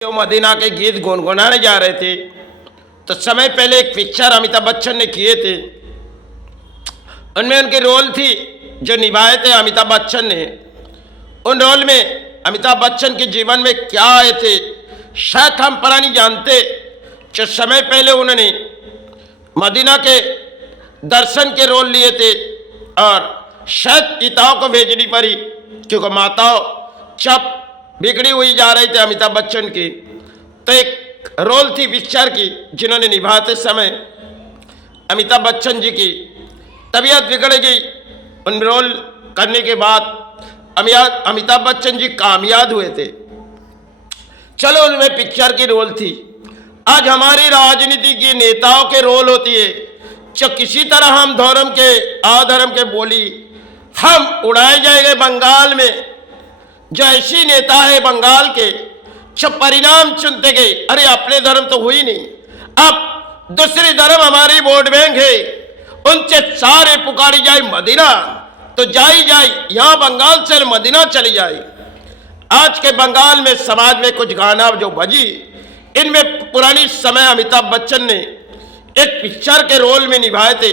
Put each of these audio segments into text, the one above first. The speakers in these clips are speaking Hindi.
जो मदीना के गीत गुनगुनाने जा रहे थे तो समय पहले एक पिक्चर अमिताभ बच्चन ने किए थे। उनमें उनकी रोल थी जो निभाए थे अमिताभ बच्चन ने। उन रोल में अमिताभ बच्चन के जीवन में क्या आए थे शायद हम पता नहीं जानते। जो समय पहले उन्होंने मदीना के दर्शन के रोल लिए थे और शायद पिताओं को भेजनी पड़ी क्योंकि माताओं जब बिगड़ी हुई जा रही थी अमिताभ बच्चन की, तो एक रोल थी पिक्चर की जिन्होंने निभाते समय अमिताभ बच्चन जी की तबीयत बिगड़ गई। उन रोल करने के बाद अमिताभ बच्चन जी कामयाब हुए थे। चलो उनमें पिक्चर की रोल थी। आज हमारी राजनीति की नेताओं के रोल होती है जो किसी तरह हम धर्म के अधर्म के बोली हम उड़ाए जाएंगे। बंगाल में जो ऐसी नेता है बंगाल के जो परिणाम चुनते गए, अरे अपने धर्म तो हुई नहीं, अब दूसरी धर्म हमारी वोट बैंक है, उनसे सारे पुकारी जाए मदीना तो जाई जाए, यहाँ बंगाल से मदीना चली जाए। आज के बंगाल में समाज में कुछ गाना जो बजी, इनमें पुरानी समय अमिताभ बच्चन ने एक पिक्चर के रोल में निभाए थे।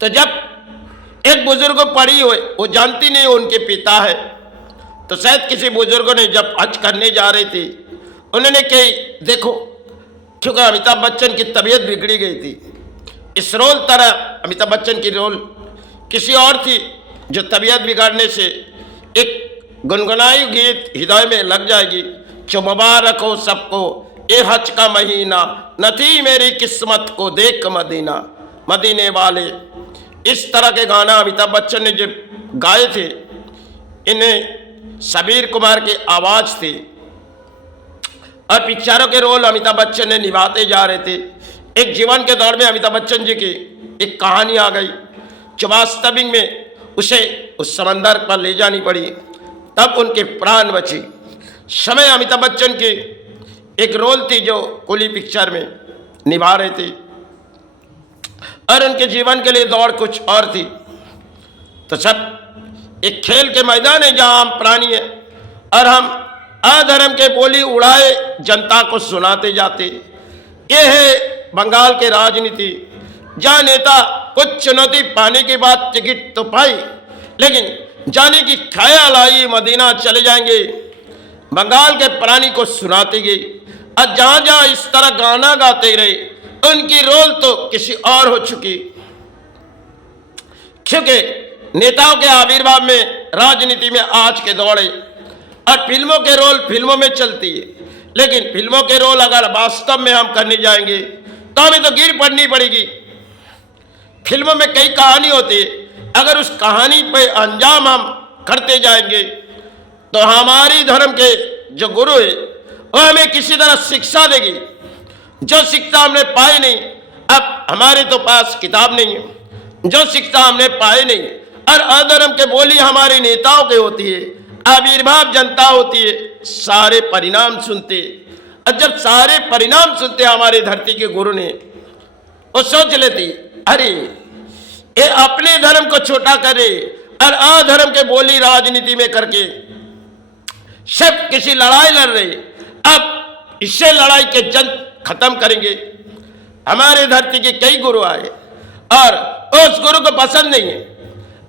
तो जब एक बुजुर्ग पड़ी हुए, वो जानती नहीं उनके पिता है, तो शायद किसी बुजुर्ग ने जब हज करने जा रहे थे उन्होंने कही देखो, क्योंकि अमिताभ बच्चन की तबीयत बिगड़ी गई थी। इस रोल तरह अमिताभ बच्चन की रोल किसी और थी जो तबीयत बिगाड़ने से एक गुनगुनाई गीत हृदय में लग जाएगी, जो मुबारक हो सबको ये हज का महीना, न थी मेरी किस्मत को देख मदीना, मदीने वाले। इस तरह के गाना अमिताभ बच्चन ने जो गाए थे, इन्हें सबीर कुमार की आवाज थी और पिक्चरों के रोल अमिताभ बच्चन ने निभाते जा रहे थे। एक जीवन के दौर में अमिताभ बच्चन जी की एक कहानी आ गई जो वास्तविक में उसे उस समंदर पर ले जानी पड़ी, तब उनके प्राण बची। समय अमिताभ बच्चन की एक रोल थी जो कुली पिक्चर में निभा रहे थे और उनके जीवन के लिए दौड़ कुछ और थी। तो सब एक खेल के मैदान है जहां हम प्राणी है और हम अधर्म के बोली उड़ाए जनता को सुनाते जाते। ये है बंगाल के राजनीति, जहां नेता कुछ चुनौती पाने के बाद टिकट तो पाई, लेकिन जाने की ख्याल आई मदीना चले जाएंगे, बंगाल के प्राणी को सुनाते गए और जहां जहां इस तरह गाना गाते रहे उनकी रोल तो किसी और हो चुकी। क्योंकि नेताओं के आविर्भाव में राजनीति में आज के दौड़ है और फिल्मों के रोल फिल्मों में चलती है, लेकिन फिल्मों के रोल अगर वास्तव में हम करने जाएंगे तो हमें तो गिर पड़नी पड़ेगी। फिल्मों में कई कहानी होती है, अगर उस कहानी पे अंजाम हम करते जाएंगे तो हमारी धर्म के जो गुरु है वो हमें किसी तरह शिक्षा देगी, जो शिक्षा हमने पाई नहीं। अब हमारे तो पास किताब नहीं है, जो शिक्षा हमने पाई नहीं और अधर्म के बोली हमारे नेताओं के होती है, आविर्भाव जनता होती है, सारे परिणाम सुनते। और जब सारे परिणाम सुनते हमारे धरती के गुरु ने, वो सोच लेती अरे ये अपने धर्म को छोटा करे और अधर्म के बोली राजनीति में करके सब किसी लड़ाई लड़ रहे, अब इससे लड़ाई के जंग खत्म करेंगे। हमारे धरती के कई गुरु आए और उस गुरु को पसंद नहीं है,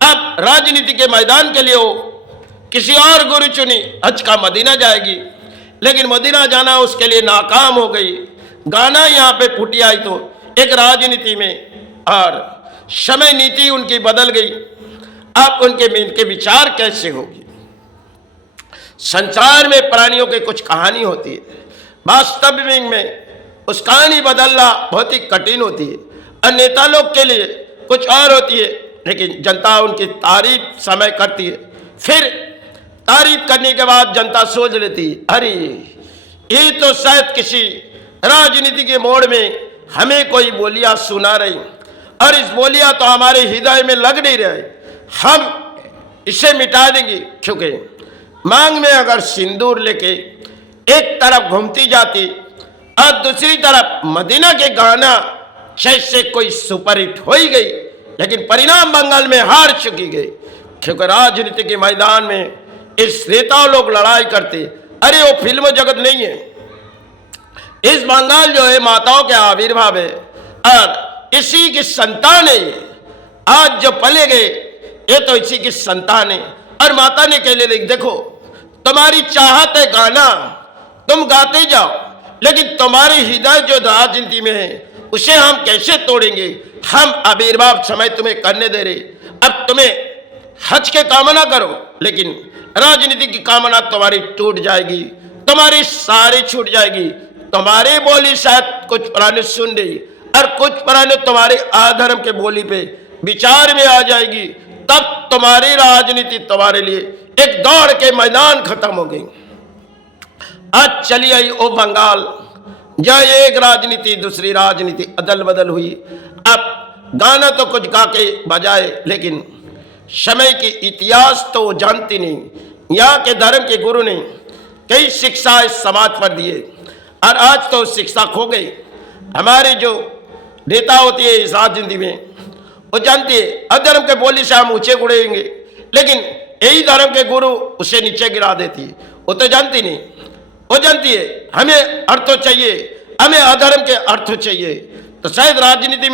अब राजनीति के मैदान के लिए वो किसी और गुरु चुनी, हज का मदीना जाएगी, लेकिन मदीना जाना उसके लिए नाकाम हो गई। गाना यहाँ पे फूटी आई तो एक राजनीति में और समय नीति उनकी बदल गई। अब उनके विचार कैसे होगी। संसार में प्राणियों की कुछ कहानी होती है, वास्तविक में उस कहानी बदलना बहुत ही कठिन होती है और नेता लोग के लिए कुछ और होती है, लेकिन जनता उनकी तारीफ समय करती है। फिर तारीफ करने के बाद जनता सोच लेती है अरे ये तो शायद किसी राजनीति के मोड़ में हमें कोई बोलियां सुना रही और इस बोलियां तो हमारे हृदय में लग नहीं रहे, हम इसे मिटा देंगे। क्योंकि मांग में अगर सिंदूर लेके एक तरफ घूमती जाती और दूसरी तरफ मदीना के गाना जैसे कोई सुपरहिट हो ही गई, लेकिन परिणाम बंगाल में हार चुकी गई। क्योंकि राजनीति के मैदान में इस नेताओं लोग लड़ाई करते अरे वो फिल्म जगत नहीं है। इस बंगाल जो है माताओं के आविर्भाव है और इसी की संतान है ये। आज जो पले गए ये तो इसी की संतान है। और माता ने कह ले देखो तुम्हारी चाहत है गाना, तुम गाते जाओ, लेकिन तुम्हारी हिदायत जो राजनीति में है उसे हम कैसे तोड़ेंगे। हम आविर्भाव समय तुम्हें करने दे रहे। अब तुम्हें हज के कामना करो, लेकिन राजनीति की कामना तुम्हारी टूट जाएगी, तुम्हारी सारी छूट जाएगी। तुम्हारी बोली शायद कुछ पुराने सुन रही और कुछ पुराने तुम्हारे अधर्म के बोली पे विचार में आ जाएगी। तब तुम्हारी राजनीति तुम्हारे लिए एक दौड़ के मैदान खत्म हो गई। आज चली आई ओ बंगाल, जहाँ एक राजनीति दूसरी राजनीति अदल बदल हुई। अब गाना तो कुछ गा के बजाए, लेकिन समय की इतिहास तो वो जानती नहीं। यहाँ के धर्म के गुरु ने कई शिक्षा इस समाज पर दिए और आज तो शिक्षा खो गई। हमारे जो नेता होती है इस राजनीति में वो जानती है अधर्म के बोली से हम ऊंचे उड़ेंगे, लेकिन यही धर्म के गुरु उसे नीचे गिरा देती है। वो तो जानती नहीं, वो जानती है हमें अर्थ चाहिए, हमें अधर्म के अर्थ चाहिए। तो शायद राजनीति में